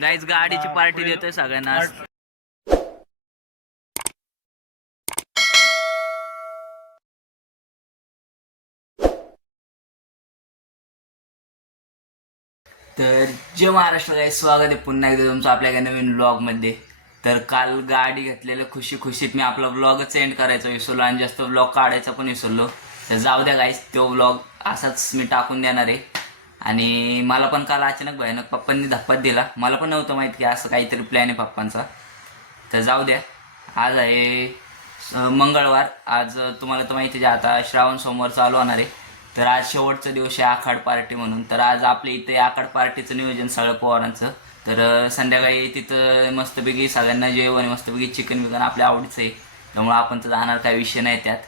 Guys गाडीची party देतोय सगळ्यांना. तर जय महाराष्ट्र गाईज, स्वागत आहे पुन्हा एकदा तुमचं आपल्या एका नवीन व्लॉगमध्ये. तर काल गाडी घेतलेलं खुशीत मी आपला व्लॉगच एंड करायचा विसरलो आणि जास्त व्लॉग काढायचा पण विसरलो. तर जाऊ द्या गाईज, तो व्लॉग असाच मी टाकून देणार आहे. आणि मला पण काल अचानक भयानक पप्पांनी धप्पाच दिला. मला पण नव्हतं माहिती की असं काहीतरी प्लॅन आहे पप्पांचा. तर जाऊ द्या, आज आहे मंगळवार. आज तुम्हाला तर माहिती आहे आता श्रावण सोमवार चालू होणार आहे. तर आज शेवटचा दिवस आहे आखाड पार्टी म्हणून. तर आज आपल्या इथे आखाड पार्टीचं नियोजन सगळं पवारांचं. तर संध्याकाळी तिथं मस्तपैकी सगळ्यांना जेवण आहे, मस्तपैकी चिकन बिकन आपल्या आवडीचं आहे. त्यामुळं आपण तर जाणार काही विषय नाही त्यात.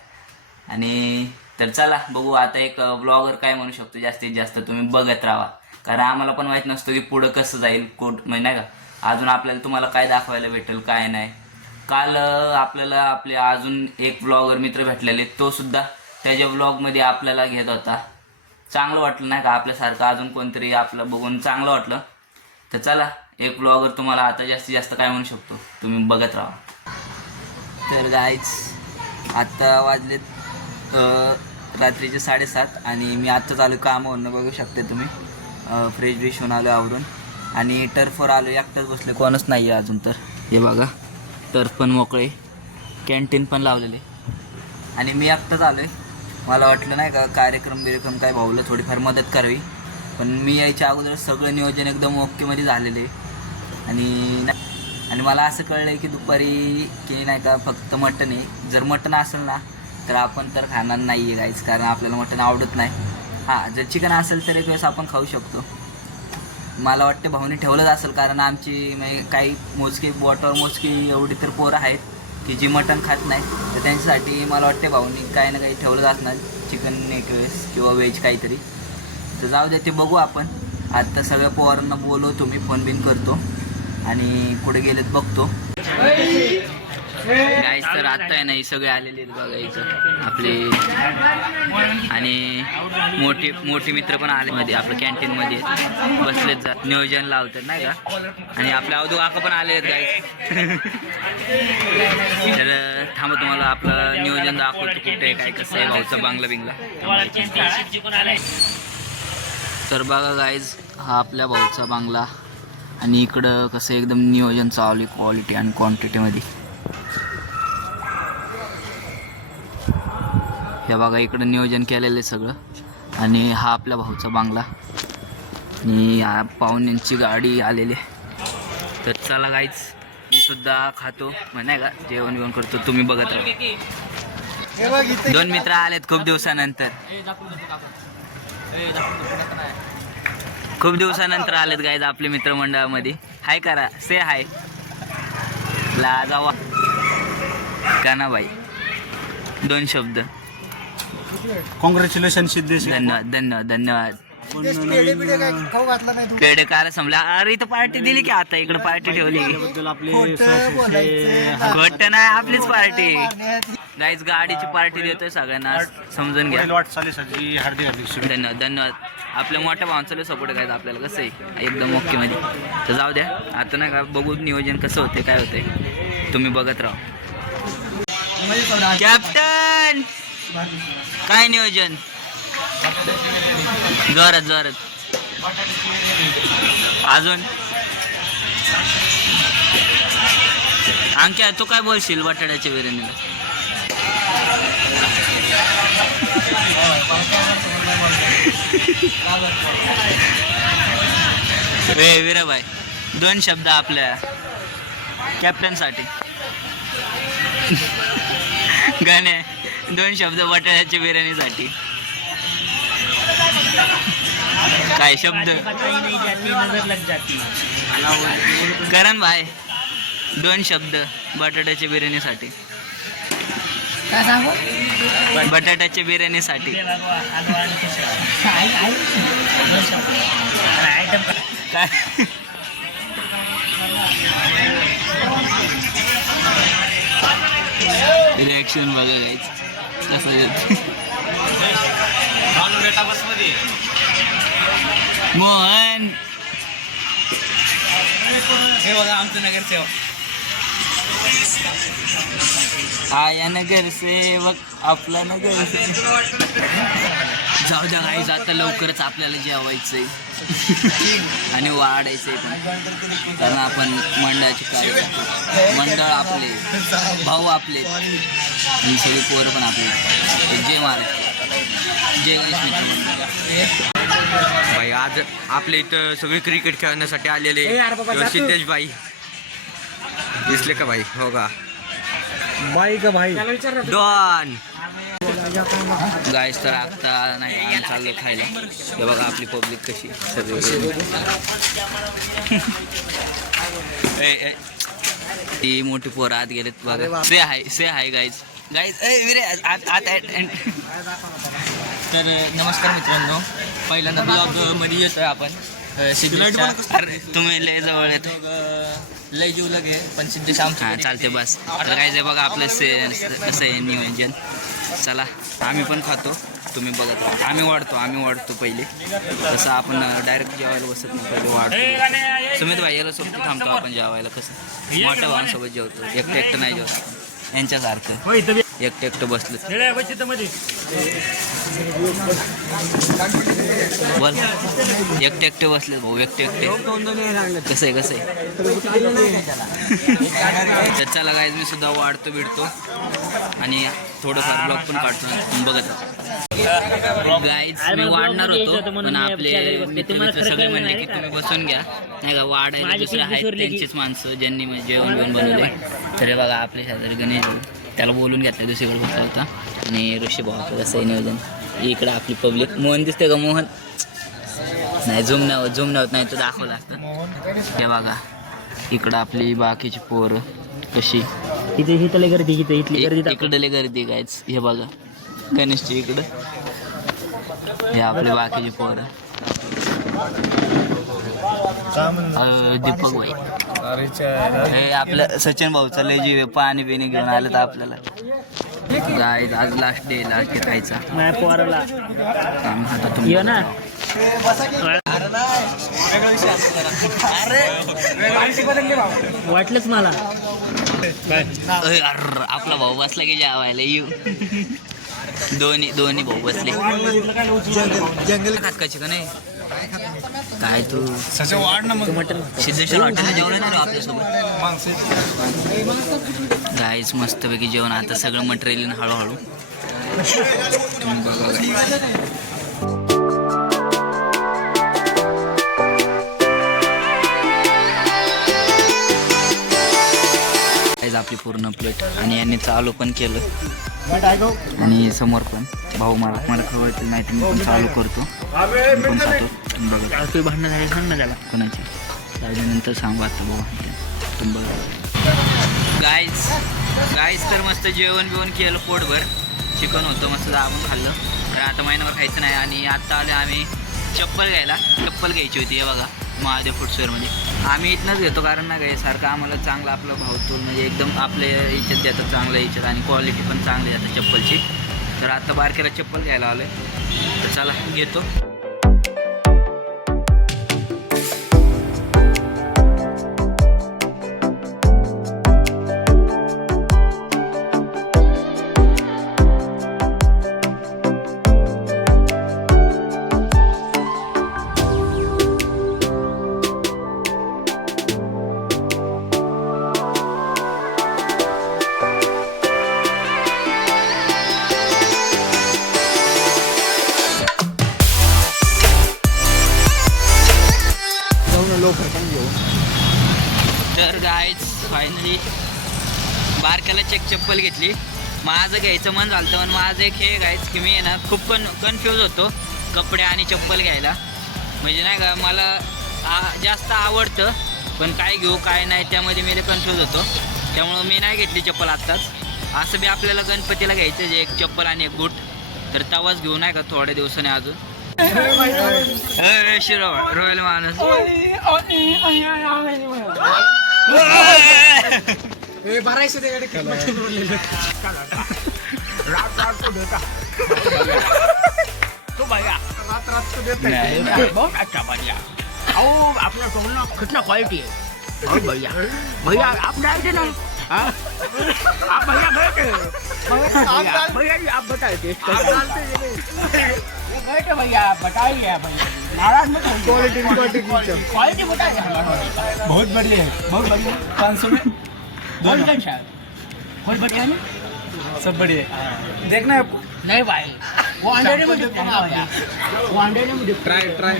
आणि तर चला बघू, आता एक ब्लॉगर काय म्हणू शकतो, जास्तीत जास्त तुम्ही बघत राहा. कारण आम्हाला पण माहीत नसतं की पुढं कसं जाईल, म्हणजे नाही का अजून आपल्याला तुम्हाला काय दाखवायला भेटेल काय नाही. काल आपल्याला आपले अजून एक ब्लॉगर मित्र भेटलेले, तो सुद्धा त्याच्या ब्लॉगमध्ये आपल्याला घेत होता. चांगलं वाटलं नाही का, आपल्यासारखं अजून कोणतरी आपलं बघून चांगलं वाटलं. तर चला, एक ब्लॉगर तुम्हाला आता जास्तीत जास्त काय म्हणू शकतो, तुम्ही बघत राहा. तर गाईज आत्ता वाजलेत रात्रीचे 7:30 आणि मी आत्ता चालू कामावरनं, बघू शकते तुम्ही. फ्रेश ब्रिश होऊन आलो आवरून आणि टर्फवर आलो. एकटाच बसले, कोणच नाही आहे अजून. तर हे बघा, टर्फ पण मोकळे, कॅन्टीन पण लावलेले आणि मी एकटाच आलो आहे. मला वाटलं नाही का कार्यक्रम काय भाऊला थोडीफार मदत करावी, पण मी यायच्या अगोदर सगळं नियोजन एकदम ओकेमध्ये झालेलं आहे. आणि मला असं कळलं आहे की दुपारी की नाही का फक्त मटण आहे. जर मटण असेल ना तर आपण तर खाणार नाही आहे गाईच, कारण आपल्याला मटण आवडत नाही. हां, जर चिकन असेल तर एक वेळेस आपण खाऊ शकतो. मला वाटतं भाऊने ठेवलंच असेल, कारण आमची म्हणजे काही मोजकी एवढी तर पोरं आहेत की जी मटण खात नाही. तर त्यांच्यासाठी मला वाटते भाऊनी काही ना काही ठेवलंच असणार, चिकन एक वेळेस किंवा व्हेज काहीतरी. तर जाऊ दे, ते बघू आपण. आत्ता सगळ्या पोरांना बोलवतो मी, फोन बिन करतो आणि कुठे गेलेत बघतो. गाईस तर आत्ता आहे नाही, सगळे आलेले आहेत बघायचं आपले. आणि मोठी मित्र पण आले मध्ये, आपलं कॅन्टीनमध्ये बसलेत, जा नियोजन लावतात नाही का. आणि आपले अवधू काका पण आले आहेत गाईस. तर थांबा, तुम्हाला आपलं नियोजन दाखवतो कुठे आहे काय कसं आहे, भाऊचा बांगला बिंगला. तर बघा गाईज, हा आपल्या भाऊचा बांगला आणि इकडं कसं एकदम नियोजन चालू आहे क्वालिटी आणि क्वांटिटीमध्ये. हे बघा, इकडं नियोजन केलेलं आहे सगळं. आणि हा आपल्या भाऊचा बांगला आणि हा पाहुण्यांची गाडी आलेली. तर चला गाईज, मी सुद्धा खातो नाही का, जेवण बिवण करतो, तुम्ही बघत राहा. 2 मित्र आलेत खूप दिवसानंतर आलेत गाईज आपले मित्रमंडळामध्ये. हाय करा, से हाय लाजावा कानाबाई, 2 शब्द. कॉंग्रॅच्युलेशन सिद्धेश. धन्यवाद. पेढे काय समजा, अरे इथं पार्टी दिली की, आता इकडे पार्टी ठेवली. घट्ट नाही, आपलीच पार्टी गाईज, गाडीची पार्टी देतोय सगळ्यांना, समजून घ्या. धन्यवाद. आपल्या मोठ्या भावांचा सपोर्ट करायचं आपल्याला, कसं आहे एकदम ओके मध्ये. तर जाऊ द्या, आता नाही का बघू नियोजन कसं होते काय होते, तुम्ही बघत राहा. कॅप्टन काय नियोजन, जोरात अजून. अंक्या, तू काय बोलशील बटाट्याच्या बिर्याणीला? वीराबाई, 2 शब्द आपल्या कॅप्टनसाठी. गाणे 2 शब्द बटाट्याच्या बिर्याणीसाठी. काय शब्द करण भाई, 2 शब्द बटाट्याच्या बिर्याणीसाठी. काय सांगू, बटाट्याच्या बिर्याणीसाठी. काय रिॲक्शन बघा गाईच कसं येत. मोहन हे बघा आमचं नगरसेवक. आया नगरसेवक आपला नगरसेवक. जाऊ द्या गाईज, आता लवकरच आपल्याला जेवायचंय आणि वाढायचंय पण, कारण आपण मंडळाची कार्य, मंडळ आपले, भाऊ आपले आणि सगळे पोरं पण आपले. जय महाराष्ट्र, जय गणेश मित्र मंडळ. भाई आज आपल्या इथं सगळे क्रिकेट खेळण्यासाठी आलेले सिद्धेश भाई दिसले का भाई? हो का बाई का भाई डॉन. गाईस तर आता नाही आम्ही चाललो खायला. हे बघा आपली पब्लिक कशी सगळी. ती मोठी पोरं आत गेलेत बघा. से हाय गाईज. तर नमस्कार मित्रांनो, पहिल्यांदा ब्लॉग मध्ये येतोय आपण. अरे तुम्ही लय जवळ येतो, लय जीव लगे पण सिद्धेश आमचा. चालते बस. आता काय जे बघा आपलं कसं आहे नियोजन. चला आम्ही पण खातो, तुम्ही बघत राहा. आम्ही वाढतो पहिले. तसं आपण डायरेक्ट जेवायला बसत नाही, पहिले वाढतो. सुमित भाई याला सोबत थांबतो आपण जेवायला. कसं मोठ्या भावांसोबत जेवतो, एकटं नाही जेवतो. यांच्यासारखं एकटं बसलं बोल. एकटे बसले भाऊ, एकटे कसं आहे तर चला गाईज, मी सुद्धा वाढतो बिडतो आणि थोडंफार ब्लॉग पण काढतो, बघत गाईज. मी वाढणार होतो पण आपले मित्र सगळे म्हणले की तुम्ही बसून घ्या, नाही का वाढायला दुसरे आहेत त्यांचीच माणसं ज्यांनी जेवण बनवले. तर बघा आपल्या शेजारी गणेश, त्याला बोलून घेतलं, दुसरीकडे बसला होता. आणि ऋषी भावाचं कसं आहे नियोजन. इकडं आपली पब्लिक. मोहन दिसते का? मोहन नाही, झूम नाही होत, नाही तर दाखवलं असतं. हे बघा इकडं आपली बाकीची पोरं कशी. इथे गर्दी, इकडे लय गर्दी गायच. हे बघा गणेशची इकडं. हे आपले बाकीचे पोरं. दीपक भाई, हे आपलं सचिन भाऊ चाललंय जी पाणी बिणी घेऊन आलं तर आपल्याला. गाईज आज लास्ट खायचा. ना वाटलंच मला. आपला भाऊ बसला की जेवायला येऊ. दोन्ही भाऊ बसले. खात का नाही काय तू सिद्धेश्वर हॉटेलला जेवण नाही आपल्यासोबत. गाईच मस्तपैकी जेवण. आता सगळं मटेरियल हळूहळू तुम्ही बघा. आपली पूर्ण प्लेट आणि यांनी चालू पण केलं आणि समोर पण भाऊ मला खवळतं नाही तर मी पण चालू करतो, मी पण खातो. तुम्ही बघा तुम्ही भांडणं झाले सांग ना त्याला कोणाची त्याच्यानंतर सांगू आता भाऊ. तुम्ही बघा गाईज तर मस्त जेवण बिवण केलं, पोटभर चिकन होतं मस्त दाबून खाल्लं. तर आता महिनाभर खायचं नाही. आणि आता आले आम्ही चप्पल घ्यायची होती. हे बघा महादेव फुटवेअरमध्ये. आम्ही इथनंच घेतो कारण ना काय सारखं आम्हाला चांगलं आपलं भावतोल म्हणजे एकदम आपल्या याच्यात देतात, चांगल्या याच्यात आणि क्वालिटी पण चांगली जातात चप्पलची. तर आता बारकेला चप्पल घ्यायला आलो आहे, तर चला घेतो. तर गाईज फायनली बारक्याला चप्पल घेतली. माझं घ्यायचं मन झालं पण माझं एक हे गाईज की मी आहे ना खूप कन्फ्यूज होतो कपडे आणि चप्पल घ्यायला. म्हणजे नाही का मला जास्त आवडतं पण काय घेऊ काय नाही त्यामध्ये मी कन्फ्यूज होतो. त्यामुळं मी नाही घेतली चप्पल आत्ताच. असं बी आपल्याला गणपतीला घ्यायचं जे एक चप्पल आणि एक बूट, तर तवाच घेऊ नाही का थोड्या दिवसाने अजून. रॉयल माणूस आपल्या टोलना कितना क्वालिटी आहे. बहुत बढ़िया भैया आप डालते ना हाँ? आप भैया बैठे भैया जी आप बताइए टेस्ट बैठे भैया आप बताइए भैया नाराज मत क्वालिटी क्वालिटी बताइए बहुत बढ़िया है बहुत बढ़िया 500 में कौन कौन सा बहुत बढ़िया है ना सब बढ़िया है देखना है आपको नहीं भाई वो अंडे में डिप करना भैया वो अंडे में डिप ट्राय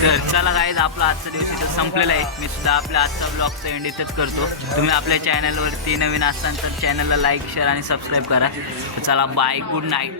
तर चला गाईज आपला आजचा दिवस इथं संपलेला आहे. मी सुद्धा आपल्या आजचा ब्लॉगचा एंड इथंच करतो. तुम्ही आपल्या चॅनलवरती नवीन असाल तर चॅनलला लाईक शेअर आणि सबस्क्राईब करा. तर चला बाय गुड नाईट.